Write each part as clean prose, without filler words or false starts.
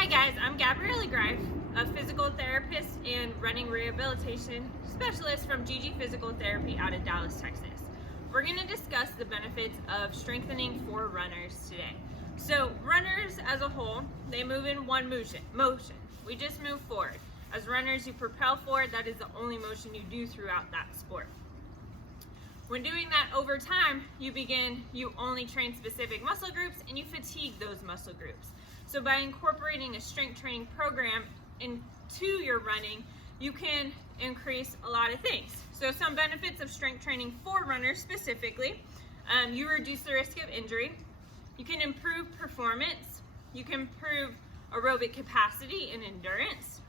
Hi guys, I'm Gabriella Greif, a physical therapist and running rehabilitation specialist from GG Physical Therapy out of Dallas, Texas. We're going to discuss the benefits of strengthening for runners today. So runners as a whole, they move in one motion. We just move forward. As runners, you propel forward. That is the only motion you do throughout that sport. When doing that over time, you only train specific muscle groups and you fatigue those muscle groups. So by incorporating a strength training program into your running, you can increase a lot of things. So some benefits of strength training for runners specifically, you reduce the risk of injury, you can improve performance, you can improve aerobic capacity and endurance,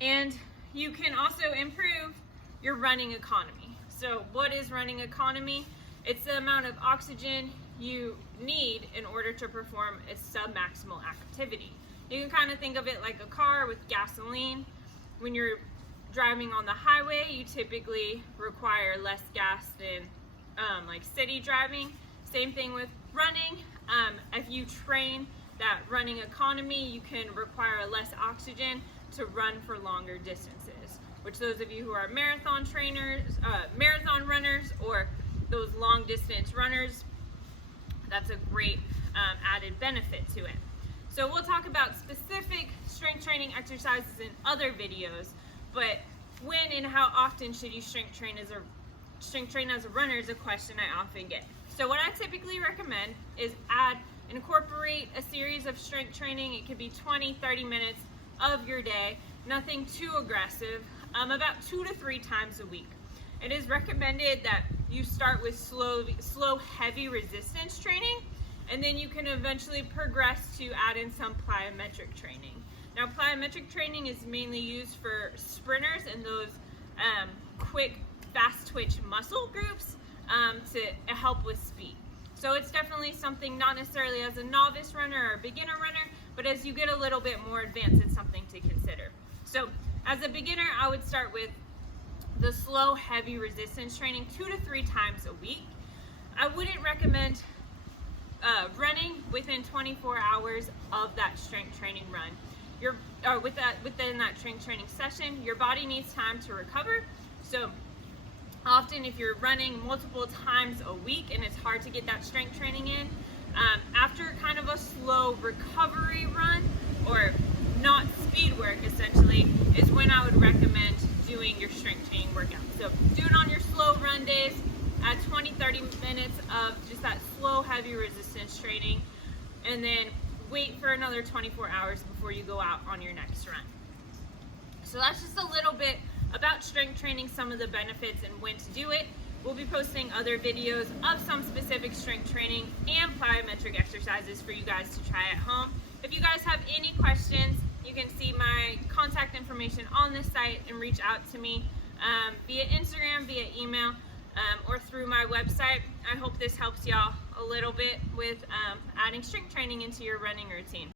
and you can also improve your running economy. So what is running economy? It's the amount of oxygen you need in order to perform a submaximal activity. You can kind of think of it like a car with gasoline. When you're driving on the highway, you typically require less gas than like city driving. Same thing with running. If you train that running economy, you can require less oxygen to run for longer distances, which those of you who are marathon runners or those long distance runners, that's a great added benefit to it. So we'll talk about specific strength training exercises in other videos, but when and how often should you strength train as a runner is a question I often get. So what I typically recommend is incorporate a series of strength training. It could be 20-30 minutes of your day, nothing too aggressive, about 2 to 3 times a week. It is recommended that you start with slow, heavy resistance training, and then you can eventually progress to add in some plyometric training. Now, plyometric training is mainly used for sprinters and those quick, fast twitch muscle groups to help with speed. So it's definitely something not necessarily as a novice runner or a beginner runner, but as you get a little bit more advanced, it's something to consider. So as a beginner, I would start with the slow, heavy resistance training 2 to 3 times a week. I wouldn't recommend running within 24 hours of that strength training run. Within that strength training session, your body needs time to recover. So often if you're running multiple times a week and it's hard to get that strength training in, after kind of a slow recovery run or not speed work essentially, is when I would recommend doing your strength training workout. So do it on your slow run days, at 20-30 minutes of just that slow, heavy resistance training, and then wait for another 24 hours before you go out on your next run. So that's just a little bit about strength training, some of the benefits and when to do it. We'll be posting other videos of some specific strength training and plyometric exercises for you guys to try at home. If you guys have any questions, you can see my contact information on this site and reach out to me via Instagram, via email, or through my website. I hope this helps y'all a little bit with adding strength training into your running routine.